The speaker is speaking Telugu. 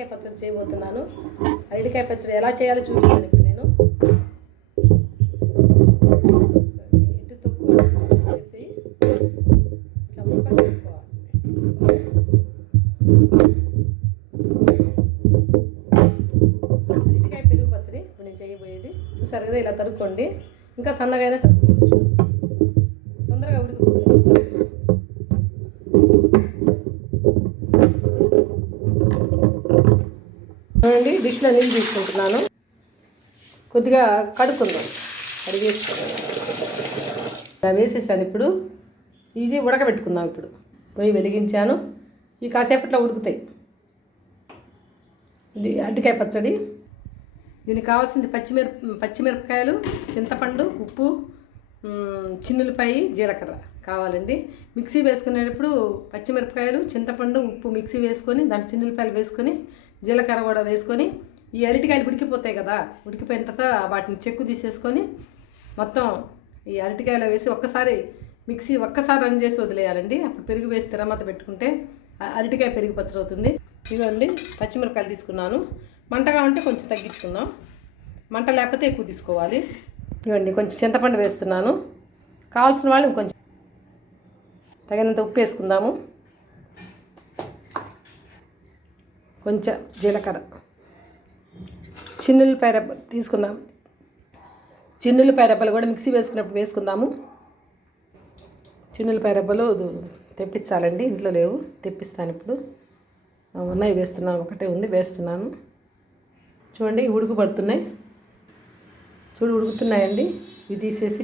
అరటికాయ పచ్చడి చేయబోతున్నాను. అరటికాయ పచ్చడి ఎలా చేయాలో చూపిస్తాను ఇప్పుడు నేను. ఇటు తొక్కు తీసేసి ఇట్లా ముక్కలు చేసుకోవాలి. అరటికాయ పెరుగు పచ్చడి ఇప్పుడు నేను చేయబోయేది. చూసారు కదా, ఇలా తరుక్కోండి. ఇంకా సన్నగానే తరుక్కోవచ్చు, తొందరగా ఉడికిపోతుంది. చూడండి, డిష్లో నీళ్ళు తీసుకుంటున్నాను. కొద్దిగా కడుక్కుందాం. కడిగేసుకుందాం. ఇలా వేసేసాను. ఇప్పుడు ఇది ఉడకబెట్టుకుందాం. ఇప్పుడు పొయ్యి వెలిగించాను. ఈ కాసేపట్లో ఉడుకుతాయి. ఇది అరటికాయ పచ్చడి. దీనికి కావాల్సింది పచ్చిమిరపకాయలు, చింతపండు, ఉప్పు, చిన్నులపాయ, జీలకర్ర కావాలండి. మిక్సీ వేసుకునేటప్పుడు పచ్చిమిరపకాయలు, చింతపండు, ఉప్పు మిక్సీ వేసుకొని దాంట్లో చిన్నులపాయలు వేసుకొని జీలకర్ర కూడా వేసుకొని, ఈ అరటికాయలు ఉడికిపోతాయి కదా, ఉడికిపోయిన తర్వాత వాటిని చెక్కు తీసేసుకొని మొత్తం ఈ అరటికాయలో వేసి ఒక్కసారి రన్ చేసి వదిలేయాలండి. అప్పుడు పెరుగు వేసి తిరమత పెట్టుకుంటే అరటికాయ పెరుగు పచ్చడి అవుతుంది. ఇదిగోండి, పచ్చిమిరపకాయలు తీసుకున్నాను. మంటగా ఉంటే కొంచెం తగ్గించుకుందాం, మంట లేకపోతే ఎక్కువ తీసుకోవాలి. ఇవ్వండి, కొంచెం చింతపండు వేస్తున్నాను. కావాల్సిన వాళ్ళు ఇంకొంచెం తగినంత ఉప్పు వేసుకుందాము. కొంచెం జీలకర్ర, చిన్నులపాయ రెబ్బలు తీసుకుందాం. చిన్నులపాయ రెబ్బలు కూడా మిక్సీ వేసుకున్నప్పుడు వేసుకుందాము. చిన్నులపాయ రెబ్బలు తెప్పించాలండి, ఇంట్లో లేవు, తెప్పిస్తాను. ఇప్పుడు ఉన్నాయి, వేస్తున్నాను. ఒకటే ఉంది, వేస్తున్నాను. చూడండి, ఉడుకుతున్నాయండి. ఇవి తీసేసి